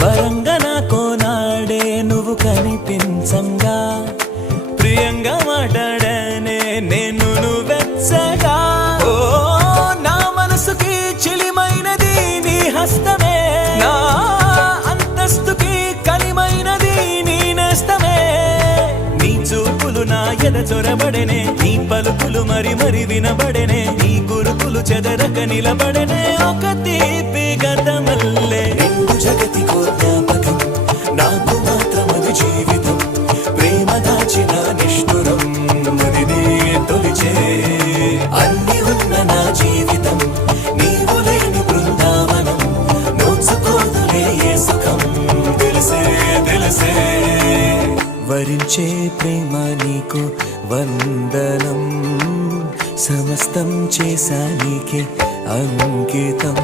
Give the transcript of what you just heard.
వరంగా నాకో నాడే నువ్వు కనిపించంగా ప్రియంగా మాట్లాడనే నేను వెచ్చగా ఓ నా మనసుకి చిలిమైనది నీ హస్తమే నా అంతస్తుకి కలిమైనది నీ నేస్తమే నీ చూపులు నా ఎద చొరబడనే నీ పలుకులు మరి మరి వినబడనే నీ గురుకులు చెదరక నిలబడనే ఒక తీపి గతమల్లే నిండు జగతి జ్ఞాపకం నాకు మాత్రమది జీవితం ప్రేమ దాచిన నిష్ఠురం మదినే తొలిచే అన్ని ఉన్న నా జీవితం నీవు లేని బృందావనం నోచుకోదులే ఏ సుఖం తెలిసే తెలిసే వరించే ప్రేమ నీకు వందనం సమస్తం చేశా నీకే అంకితం